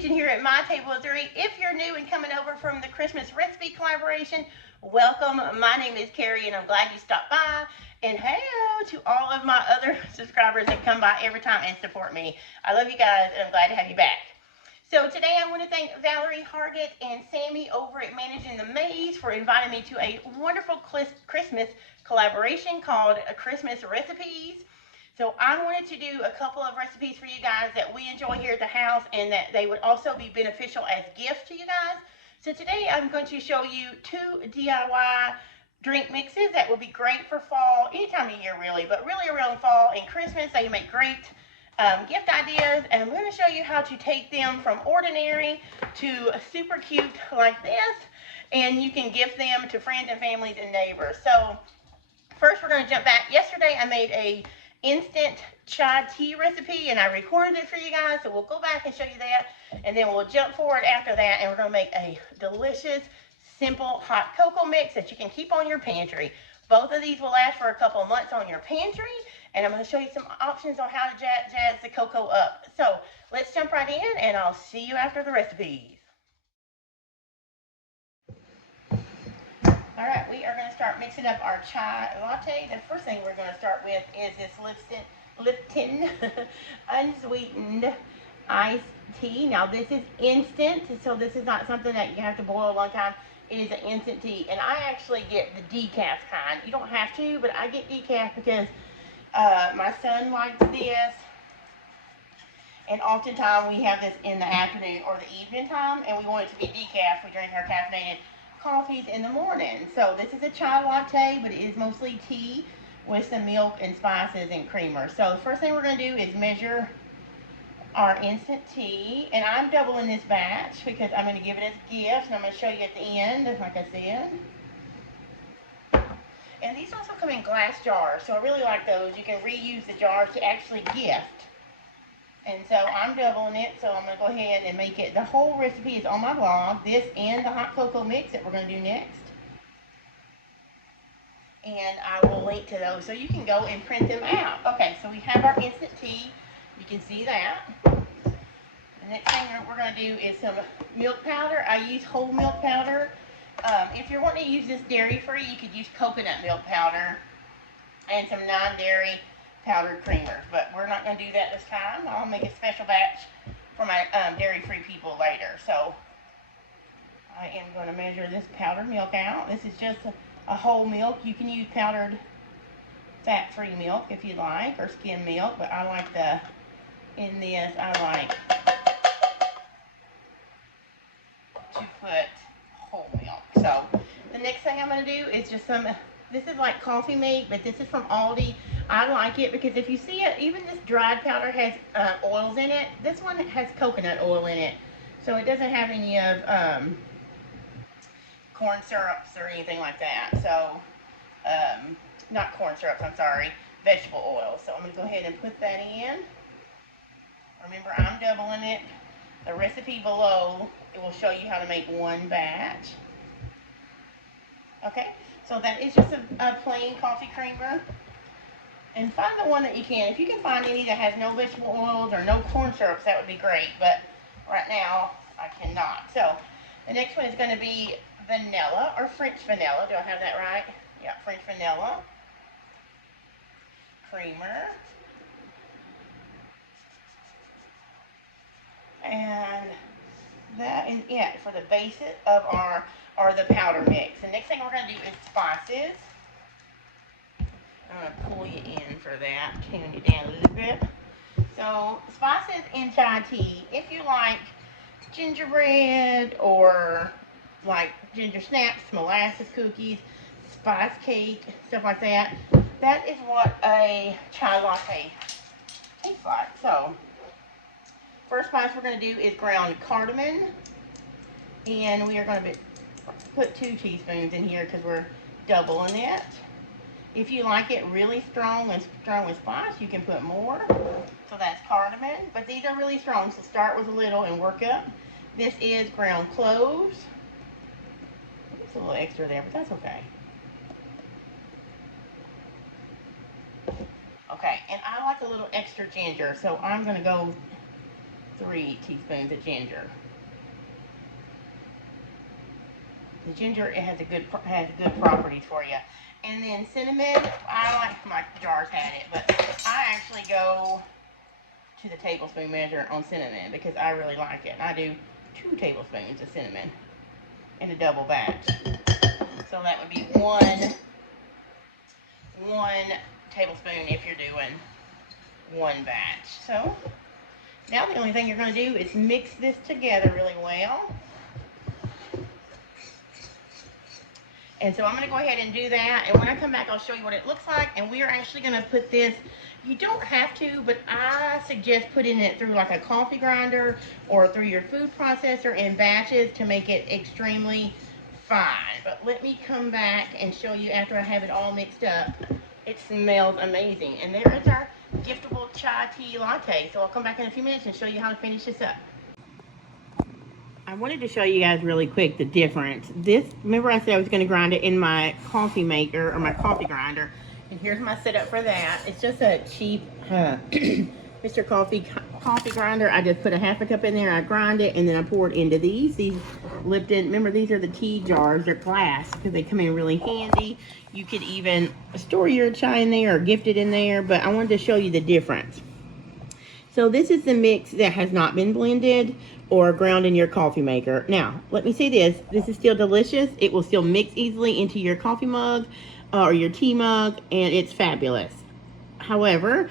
kitchen here at My Table of Three. If you're new and coming over from the Christmas recipe collaboration, welcome. My name is Carrie and I'm glad you stopped by. And hello to all of my other subscribers that come by every time and support me. I love you guys and I'm glad to have you back. So today I want to thank Valerie, Hargett, and Sammie over at Managing the Maze for inviting me to a wonderful Christmas collaboration called Christmas Recipes. So I wanted to do a couple of recipes for you guys that we enjoy here at the house and that they would also be beneficial as gifts to you guys. So today I'm going to show you 2 DIY drink mixes that will be great for fall, any time of year really, but really around fall and Christmas. They make great gift ideas, and I'm going to show you how to take them from ordinary to super cute like this, and you can gift them to friends and families and neighbors. So first we're going to jump back. Yesterday I made a instant chai tea recipe and I recorded it for you guys, so we'll go back and show you that, and then we'll jump forward after that and we're going to make a delicious simple hot cocoa mix that you can keep on your pantry. Both of these will last for a couple months on your pantry, and I'm going to show you some options on how to jazz the cocoa up. So let's jump right in and I'll see you after the recipes. Alright, we are going to start mixing up our chai latte. The first thing we're going to start with is this Lipton unsweetened iced tea. Now this is instant, so this is not something that you have to boil a long time. It is an instant tea, and I actually get the decaf kind. You don't have to, but I get decaf because my son likes this, and oftentimes we have this in the afternoon or the evening time, and we want it to be decaf. We drink our caffeinated coffees in the morning. So this is a chai latte, but it is mostly tea with some milk and spices and creamer. So the first thing we're going to do is measure our instant tea, and I'm doubling this batch because I'm going to give it as gifts, and I'm going to show you at the end, like I said. And these also come in glass jars, so I really like those. You can reuse the jars to actually gift. And so I'm doubling it, so I'm going to go ahead and make it. The whole recipe is on my blog, this and the hot cocoa mix that we're going to do next. And I will link to those so you can go and print them out. Okay, so we have our instant tea. You can see that. The next thing we're going to do is some milk powder. I use whole milk powder. If you're wanting to use this dairy-free, you could use coconut milk powder and some non-dairy powdered creamer, but we're not going to do that this time. I'll make a special batch for my dairy-free people later. So I am going to measure this powdered milk out. This is just a whole milk. You can use powdered fat-free milk if you like, or skim milk, but I like in this, I like to put whole milk. So the next thing I'm going to do is just this is like coffee mate, but this is from Aldi. I like it because if you see it, even this dried powder has oils in it. This one has coconut oil in it, so it doesn't have any of corn syrups or anything like that. So not corn syrups, I'm sorry, vegetable oil. So I'm going to go ahead and put that in. Remember, I'm doubling it. The recipe below, it will show you how to make one batch. Okay, so that is just a plain coffee creamer. And find the one that you can. If you can find any that has no vegetable oils or no corn syrups, that would be great. But right now, I cannot. So the next one is going to be vanilla or French vanilla. Do I have that right? Yeah, French vanilla. Creamer. And that is it for the basic of the powder mix. The next thing we're going to do is spices. I'm going to pull you in for that, tune you down a little bit. So spices in chai tea, if you like gingerbread or like ginger snaps, molasses cookies, spice cake, stuff like that, that is what a chai latte tastes like. So first spice we're going to do is ground cardamom, and we are going to put 2 teaspoons in here because we're doubling it. If you like it really strong with spice, you can put more. So that's cardamom, but these are really strong, so start with a little and work up. This is ground cloves. It's a little extra there, but that's okay. Okay, and I like a little extra ginger, so I'm going to go 3 teaspoons of ginger. The ginger, it has good properties for you. And then cinnamon, I like my jars had it, but I actually go to the tablespoon measure on cinnamon because I really like it. I do 2 tablespoons of cinnamon in a double batch. So that would be one tablespoon if you're doing 1 batch. So now the only thing you're going to do is mix this together really well. And so I'm going to go ahead and do that, and when I come back I'll show you what it looks like. And we are actually going to put this, you don't have to, but I suggest putting it through like a coffee grinder or through your food processor in batches to make it extremely fine. But let me come back and show you after I have it all mixed up. It smells amazing. And there is our giftable chai tea latte. So I'll come back in a few minutes and show you how to finish this up. I wanted to show you guys really quick the difference. This, remember I said I was going to grind it in my coffee maker or my coffee grinder. And here's my setup for that. It's just a cheap Mr. Coffee grinder. I just put a half a cup in there, I grind it, and then I pour it into these Lipton. Remember, these are the tea jars. They're glass because they come in really handy. You could even store your chai in there or gift it in there, but I wanted to show you the difference. So this is the mix that has not been blended or ground in your coffee maker. Now, let me say this is still delicious. It will still mix easily into your coffee mug or your tea mug, and it's fabulous. However,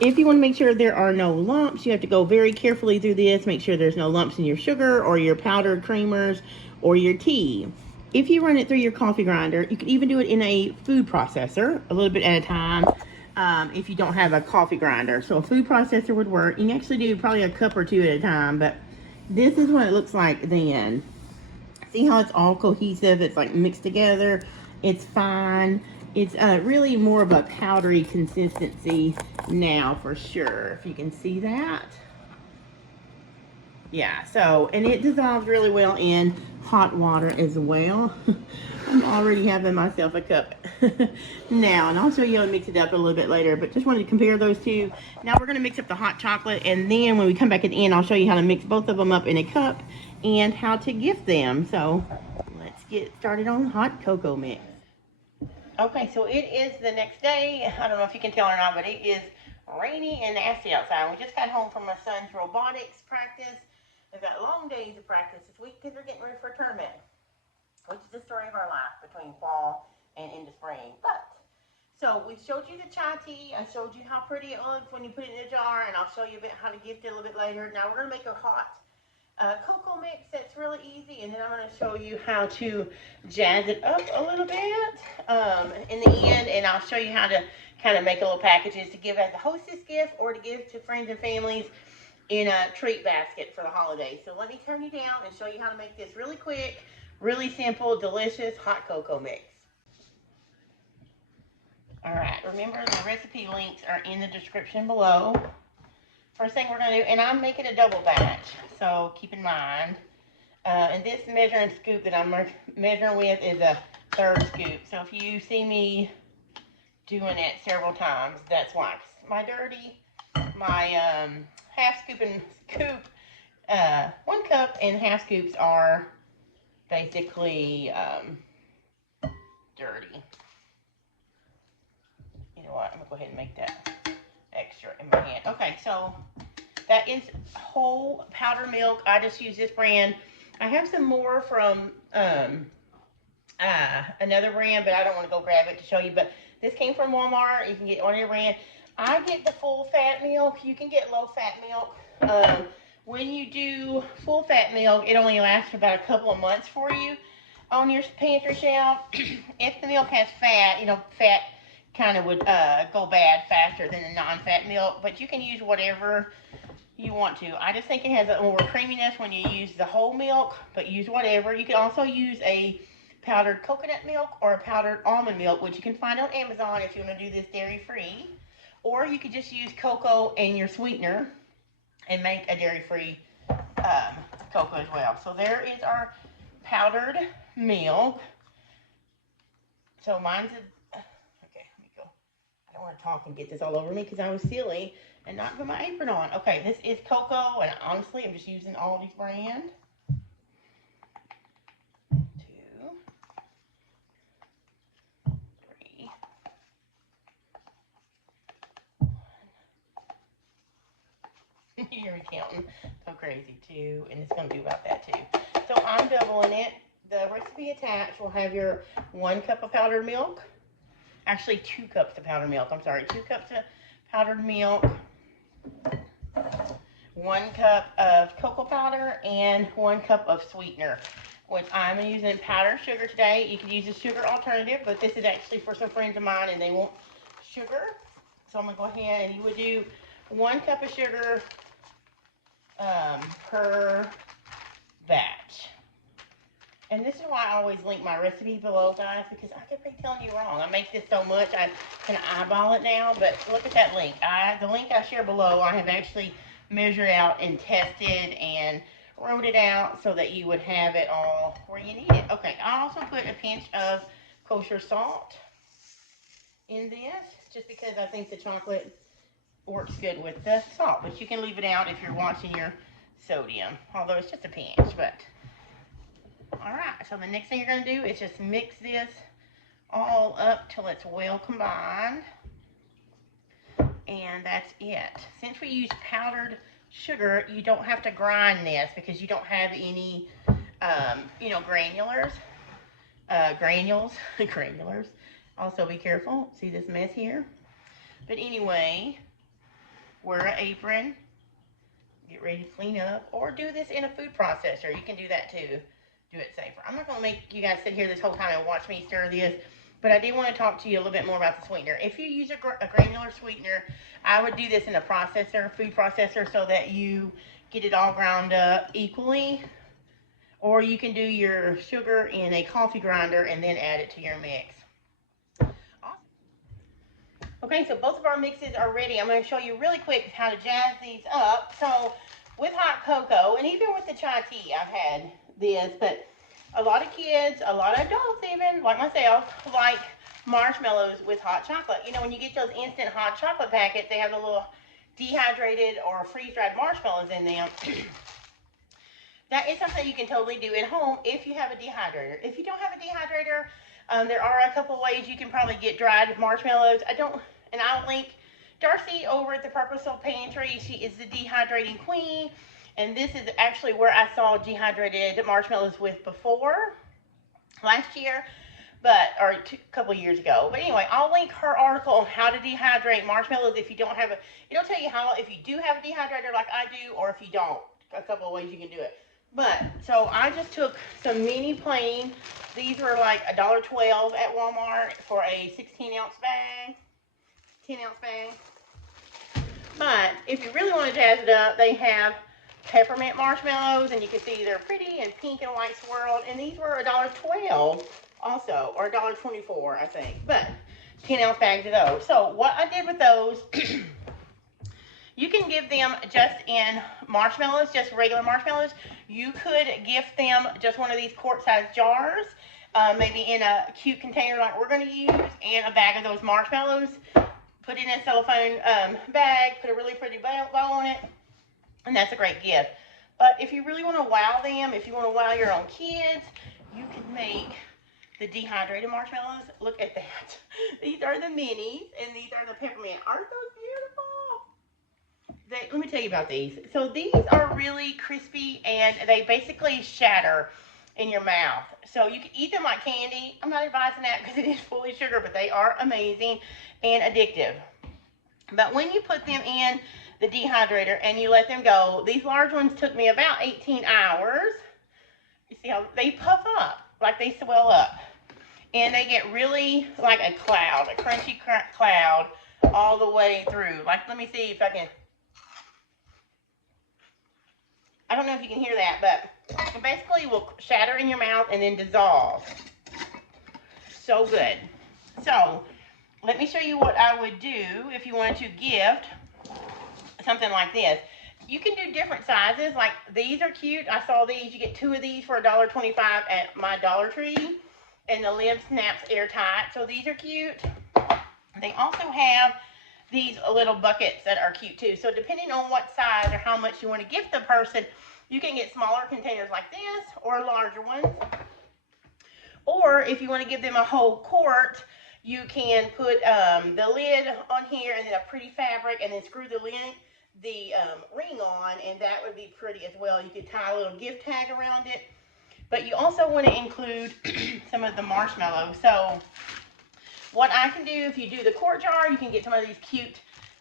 if you want to make sure there are no lumps, you have to go very carefully through this. Make sure there's no lumps in your sugar or your powdered creamers or your tea. If you run it through your coffee grinder, you can even do it in a food processor, a little bit at a time, if you don't have a coffee grinder. So a food processor would work. You can actually do probably a cup or 2 at a time, but this is what it looks like then. See how it's all cohesive? It's like mixed together. It's fine. It's really more of a powdery consistency now for sure, if you can see that. Yeah, so, and it dissolves really well in hot water as well. I'm already having myself a cup now, and I'll show you how to mix it up a little bit later, but just wanted to compare those two. Now we're going to mix up the hot chocolate, and then when we come back at the end, I'll show you how to mix both of them up in a cup and how to gift them. So let's get started on hot cocoa mix. Okay, so it is the next day. I don't know if you can tell or not, but it is rainy and nasty outside. We just got home from my son's robotics practice. We've got long days of practice this week because we're getting ready for a tournament, which is the story of our life between fall and into spring. But, so we showed you the chai tea. I showed you how pretty it looks when you put it in a jar, and I'll show you a bit how to gift it a little bit later. Now we're going to make a hot cocoa mix that's really easy, and then I'm going to show you how to jazz it up a little bit in the end, and I'll show you how to kind of make little packages to give as a hostess gift or to give to friends and families in a treat basket for the holidays. So let me turn you down and show you how to make this really quick, really simple, delicious hot cocoa mix. All right, remember the recipe links are in the description below. First thing we're going to do, and I'm making a double batch, so keep in mind. And this measuring scoop that I'm measuring with is a 1/3 scoop. So if you see me doing it several times, that's why. My half scoop and scoop, 1 cup and half scoops are basically dirty. You know what? I'm going to go ahead and make that extra in my hand. Okay, so that is whole powder milk. I just use this brand. I have some more from another brand, but I don't want to go grab it to show you. But this came from Walmart. You can get on your brand. I get the full fat milk. You can get low fat milk. When you do full fat milk, it only lasts about a couple of months for you on your pantry shelf. If the milk has fat, fat kind of would go bad faster than the non-fat milk, but you can use whatever you want to. I just think it has a more creaminess when you use the whole milk, but use whatever. You can also use a powdered coconut milk or a powdered almond milk, which you can find on Amazon if you want to do this dairy-free. Or you could just use cocoa and your sweetener and make a dairy-free cocoa as well. So there is our powdered milk. So mine's okay, let me go. I don't want to talk and get this all over me because I was silly and not put my apron on. Okay, this is cocoa, and honestly, I'm just using Aldi's brand. 2, 3, 1. You hear me counting? So crazy. 2, and it's going to do about that too. So I'm doubling it. The recipe attached will have your 1 cup of powdered milk. Actually, 2 cups of powdered milk. I'm sorry, 2 cups of powdered milk, 1 cup of cocoa powder, and 1 cup of sweetener, which I'm using powdered sugar today. You can use a sugar alternative, but this is actually for some friends of mine and they want sugar. So I'm going to go ahead, and you would do 1 cup of sugar per batch. And this is why I always link my recipe below, guys, because I could be telling you wrong. I make this so much, I can eyeball it now, but look at that link. The link I share below, I have actually measured out and tested and wrote it out so that you would have it all where you need it. Okay, I also put a pinch of kosher salt in this, just because I think the chocolate works good with the salt, but you can leave it out if you're watching your sodium, although it's just a pinch, but... Alright, so the next thing you're going to do is just mix this all up till it's well combined. And that's it. Since we use powdered sugar, you don't have to grind this because you don't have any, granules. Also be careful. See this mess here? But anyway, wear an apron. Get ready to clean up. Or do this in a food processor. You can do that too. Do it safer. I'm not going to make you guys sit here this whole time and watch me stir this, but I do want to talk to you a little bit more about the sweetener. If you use a granular sweetener, I would do this in a processor, food processor, so that you get it all ground up equally, or you can do your sugar in a coffee grinder and then add it to your mix. Okay, so both of our mixes are ready. I'm going to show you really quick how to jazz these up. So with hot cocoa, and even with the chai tea, I've had this, but a lot of kids, a lot of adults even, like myself, like marshmallows with hot chocolate. You know, when you get those instant hot chocolate packets, they have the little dehydrated or freeze-dried marshmallows in them. That is something you can totally do at home if you have a dehydrator. If you don't have a dehydrator, there are a couple ways you can probably get dried marshmallows. I'll link Darcy over at the Purposeful Pantry. She is the dehydrating queen. And this is actually where I saw dehydrated marshmallows with before, last year, or a couple of years ago. But anyway, I'll link her article on how to dehydrate marshmallows if you don't have it'll tell you how, if you do have a dehydrator like I do, or if you don't, a couple of ways you can do it. But, so I just took some mini plain, these were like $1.12 at Walmart for a 16-ounce bag, 10-ounce bag. But, if you really want to jazz it up, they have peppermint marshmallows, and you can see they're pretty and pink and white swirled, and these were $1.12 also, or $1.24 I think, but 10-ounce bags of those. So what I did with those, you can give them just in marshmallows, just regular marshmallows. You could gift them just one of these quart-sized jars, maybe in a cute container like we're going to use, and a bag of those marshmallows. Put it in a cellophane bag, put a really pretty bow on it, and that's a great gift. But if you really want to wow them, if you want to wow your own kids, you can make the dehydrated marshmallows. Look at that. These are the minis, and these are the peppermint. Aren't those beautiful? Let me tell you about these. So these are really crispy, and they basically shatter in your mouth. So you can eat them like candy. I'm not advising that because it is full of sugar, but they are amazing and addictive. But when you put them in the dehydrator and you let them go, these large ones took me about 18 hours. You see how they puff up, like they swell up. And they get really like a cloud, a crunchy cloud all the way through. Like, let me see if I can. I don't know if you can hear that, but it basically will shatter in your mouth and then dissolve. So good. So, let me show you what I would do if you wanted to gift something like this. You can do different sizes. Like, these are cute. I saw these. You get 2 of these for $1.25 at my Dollar Tree. And the lid snaps airtight. So these are cute. They also have these little buckets that are cute too. So depending on what size or how much you want to gift the person, you can get smaller containers like this or larger ones. Or if you want to give them a whole quart, you can put the lid on here and then a pretty fabric and then screw the ring on, and that would be pretty as well. You could tie a little gift tag around it. But you also want to include some of the marshmallows. So what I can do, if you do the quart jar, you can get some of these cute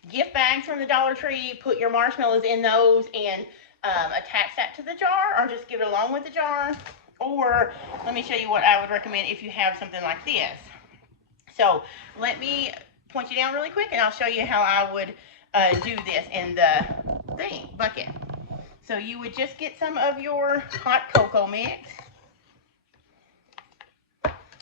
gift bags from the Dollar Tree, put your marshmallows in those and attach that to the jar, or just give it along with the jar. Or let me show you what I would recommend if you have something like this. So let me point you down really quick and I'll show you how I would do this in the bucket. So you would just get some of your hot cocoa mix,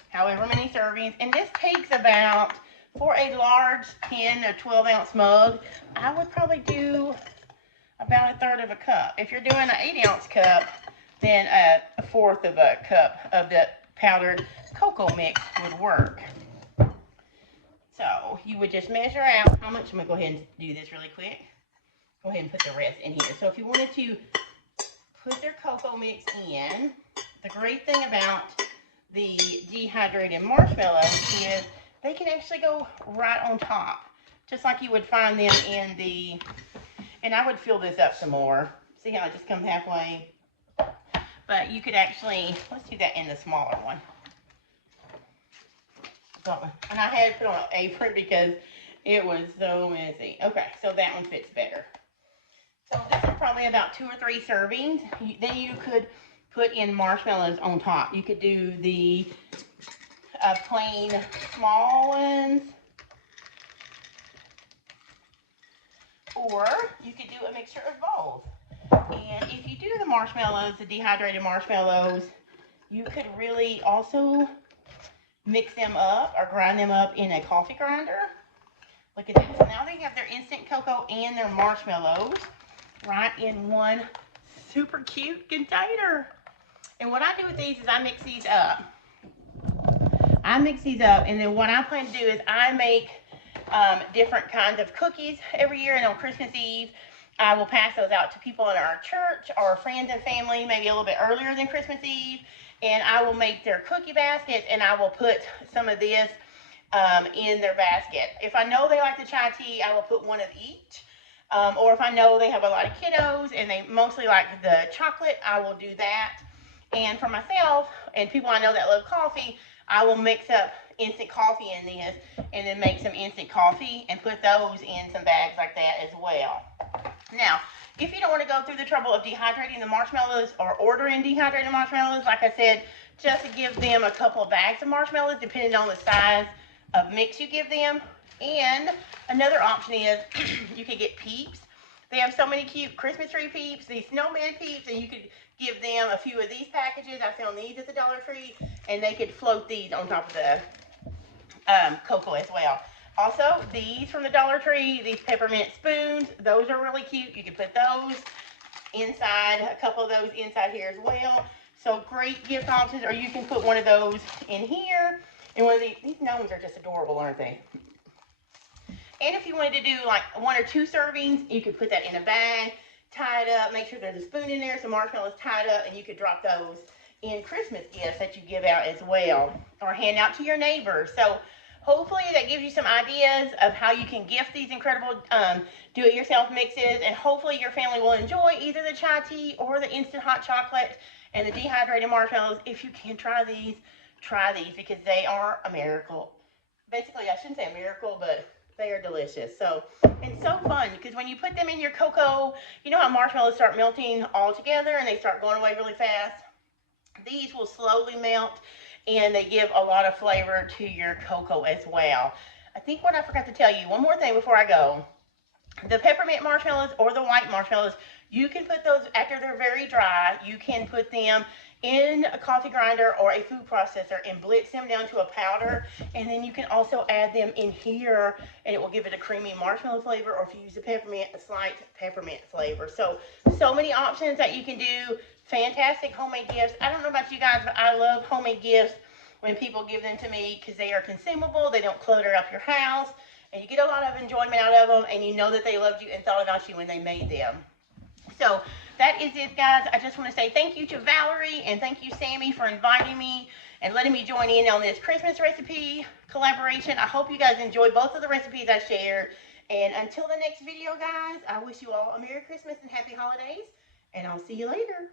however many servings, and this takes about, for a large 10 or 12 ounce mug, I would probably do about 1/3 of a cup. If you're doing an 8-ounce cup, then a 1/4 of a cup of the powdered cocoa mix would work. So you would just measure out how much. I'm going to go ahead and do this really quick. Go ahead and put the rest in here. So if you wanted to put their cocoa mix in, the great thing about the dehydrated marshmallows is they can actually go right on top, just like you would find them in the, and I would fill this up some more. See how it just comes halfway? But you could actually, let's do that in the smaller one. And I had to put on an apron because it was so messy. Okay, so that one fits better. So this is probably about 2 or 3 servings. Then you could put in marshmallows on top. You could do the plain small ones, or you could do a mixture of both. And if you do the marshmallows, the dehydrated marshmallows, you could really also mix them up or grind them up in a coffee grinder. Look at this. So now they have their instant cocoa and their marshmallows right in one super cute container. And what I do with these is I mix these up. And then what I plan to do is I make different kinds of cookies every year, and on Christmas Eve, I will pass those out to people in our church or friends and family, maybe a little bit earlier than Christmas Eve. And I will make their cookie baskets, and I will put some of this in their basket. If I know they like the chai tea, I will put one of each. Or if I know they have a lot of kiddos and they mostly like the chocolate, I will do that. And for myself and people I know that love coffee, I will mix up instant coffee in this and then make some instant coffee and put those in some bags like that as well. Now, if you don't want to go through the trouble of dehydrating the marshmallows or ordering dehydrated marshmallows, like I said, just to give them a couple of bags of marshmallows depending on the size of mix you give them. And another option is you could get Peeps. They have so many cute Christmas tree Peeps, these snowman Peeps, and you could give them a few of these packages. I found these at the Dollar Tree, and they could float these on top of the cocoa as well. Also, these from the Dollar Tree, these peppermint spoons, those are really cute. You can put those inside, a couple of those inside here as well. So great gift options, or you can put one of those in here. And one of these gnomes are just adorable, aren't they? And if you wanted to do like 1 or 2 servings, you could put that in a bag, tie it up, make sure there's a spoon in there, some marshmallows tied up, and you could drop those in Christmas gifts that you give out as well, or hand out to your neighbors. So hopefully that gives you some ideas of how you can gift these incredible do-it-yourself mixes, and hopefully your family will enjoy either the chai tea or the instant hot chocolate and the dehydrated marshmallows. If you can try these because they are a miracle. Basically, I shouldn't say a miracle, but they are delicious. So, and so fun, because when you put them in your cocoa, you know how marshmallows start melting all together and they start going away really fast? These will slowly melt, and they give a lot of flavor to your cocoa as well. I think what I forgot to tell you, one more thing before I go. The peppermint marshmallows or the white marshmallows, you can put those after they're very dry. You can put them in a coffee grinder or a food processor and blitz them down to a powder, and then you can also add them in here and it will give it a creamy marshmallow flavor, or if you use the peppermint, a slight peppermint flavor. So many options that you can do. Fantastic homemade gifts. I don't know about you guys, but I love homemade gifts when people give them to me because they are consumable, they don't clutter up your house, and you get a lot of enjoyment out of them, and you know that they loved you and thought about you when they made them. So that is it, guys. I just want to say thank you to Valerie and thank you, Sammie, for inviting me and letting me join in on this Christmas recipe collaboration. I hope you guys enjoy both of the recipes I shared. And until the next video, guys, I wish you all a Merry Christmas and Happy Holidays, and I'll see you later.